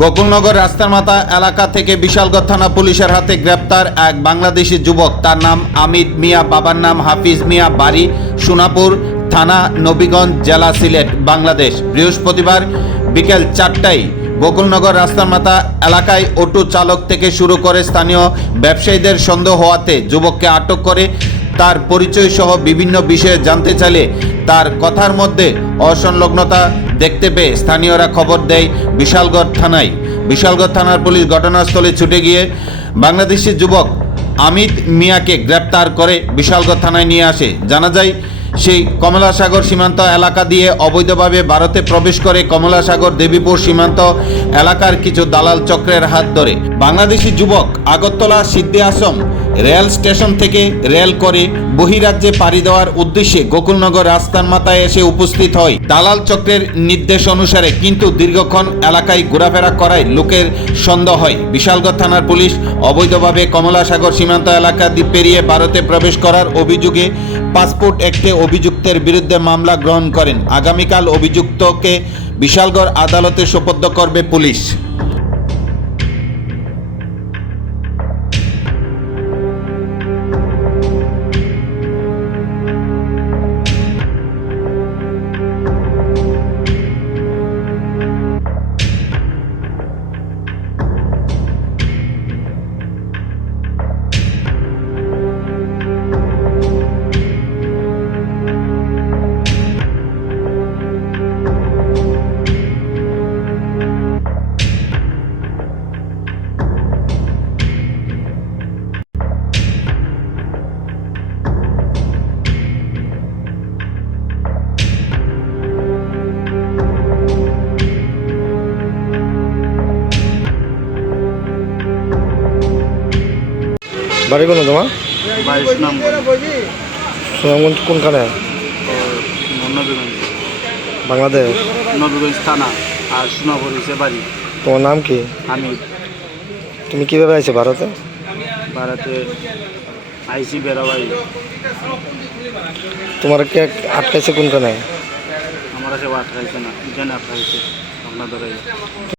গোকুলনগর রাস্তার মাথা এলাকা থেকে বিশালগড় থানা পুলিশের হাতে গ্রেপ্তার এক বাংলাদেশি যুবক। তার নাম আমিদ মিয়া, বাবার নাম হাফিজ মিয়া, বাড়ি সোনাপুর থানা, নবীগঞ্জ জেলা, সিলেট, বাংলাদেশ। বৃহস্পতিবার বিকেল 4টায় গোকুলনগর রাস্তার মাথা এলাকায় অটো চালক থেকে শুরু করে স্থানীয় ব্যবসায়ীদের সন্দেহ হওয়াতে যুবককে আটক করে তার পরিচয় সহ বিভিন্ন বিষয়ে জানতে চাইলে তার কথার মধ্যে অসংলগ্নতা দেখতে পেয়ে স্থানীয়রা খবর দেয় বিশালগড় থানায়। বিশালগড় থানার পুলিশ ঘটনাস্থলে ছুটে গিয়ে বাংলাদেশি যুবক আমিদ মিয়াকে গ্রেপ্তার করে বিশালগড় থানায় নিয়ে আসে। জানা যায় সেই কমলাসাগর সীমান্ত এলাকা দিয়ে অবৈধভাবে ভারতে প্রবেশ করে কমলাসাগর দেবীপুর সীমান্ত এলাকার কিছু দালাল চক্রের হাত ধরে বাংলাদেশি যুবক আগরতলা সিদ্ধি আশ্রম রেল স্টেশন থেকে রেল করে বহিরাজ্যে পাড়ি দেওয়ার উদ্দেশ্যে গোকুলনগর রাস্তার মাথায় এসে উপস্থিত হয় দালাল চক্রের নির্দেশ অনুসারে, কিন্তু দীর্ঘক্ষণ এলাকায় ঘোরাফেরা করায় লোকের সন্দেহ হয়। বিশালগড় থানার পুলিশ অবৈধভাবে কমলাসাগর সীমান্ত এলাকা দিয়ে পেরিয়ে ভারতে প্রবেশ করার অভিযোগে পাসপোর্ট অ্যাক্টে অভিযুক্তের বিরুদ্ধে মামলা গ্রহণ করেন। আগামীকাল অভিযুক্তকে বিশালগড় আদালতে সোপর্দ করবে পুলিশ। বাড়ি কোনো তোমার? বাড়ি সুনামগঞ্জ কোনখানে? নবীগঞ্জ, বাংলাদেশ? নবীগঞ্জ থানা আর সোনাপুর হচ্ছে বাড়ি। তোমার নাম কি? আমি তুমি কিভাবে আইছো ভারতে? ভারতে আইসি বেড়াবাই। তোমার কে আটকাইছে কোনখানে? আমার কাছে আটকাইছে না, এখানে আটকাইছে আপনাদের।